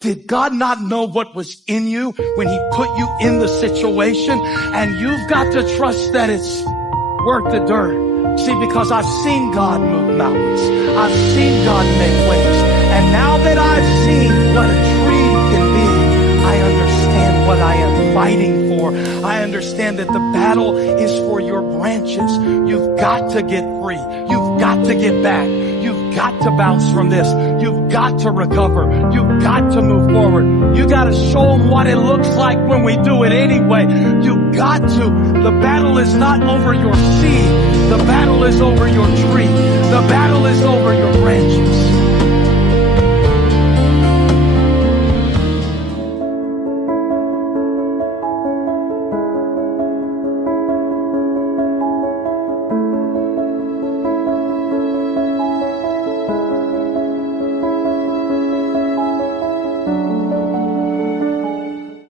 Did God not know what was in you when he put you in the situation? And you've got to trust that it's worth the dirt. See, because I've seen God move mountains. I've seen God make ways. And now that I've seen what a tree can be, I understand what I am fighting for. I understand that the battle is for your branches. You've got to get free. You've got to get back. You've got to bounce from this. You've got to recover. You've got to move forward. You got to show them what it looks like when we do it anyway. You've got to. The battle is not over your seed. The battle is over your tree. The battle is over your branches.